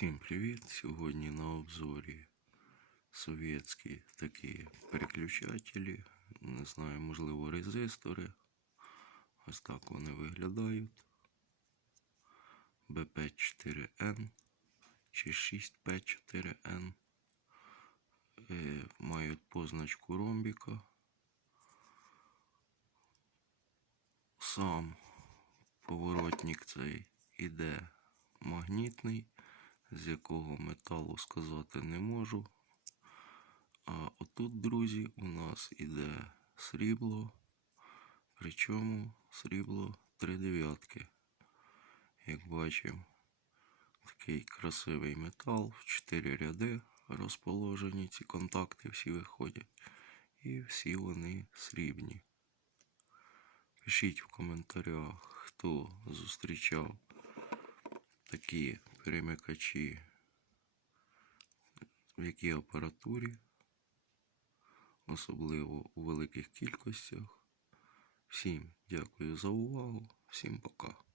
Всім привіт! Сьогодні на обзорі совєтські такі переключателі, не знаю, можливо, резистори. Ось так вони виглядають. BP4N чи 6P4N. Е, Мають позначку ромбіка. Сам поворотник цей іде магнітний, з якого металу сказати не можу. А отут, друзі, у нас іде срібло, причому срібло три дев'ятки. Як бачимо, такий красивий метал, в чотири ряди розположені, ці контакти всі виходять. І всі вони срібні. Пишіть в коментарях, хто зустрічав такі перемикачі, в якій апаратурі, особливо у великих кількостях. Всім дякую за увагу, всім пока.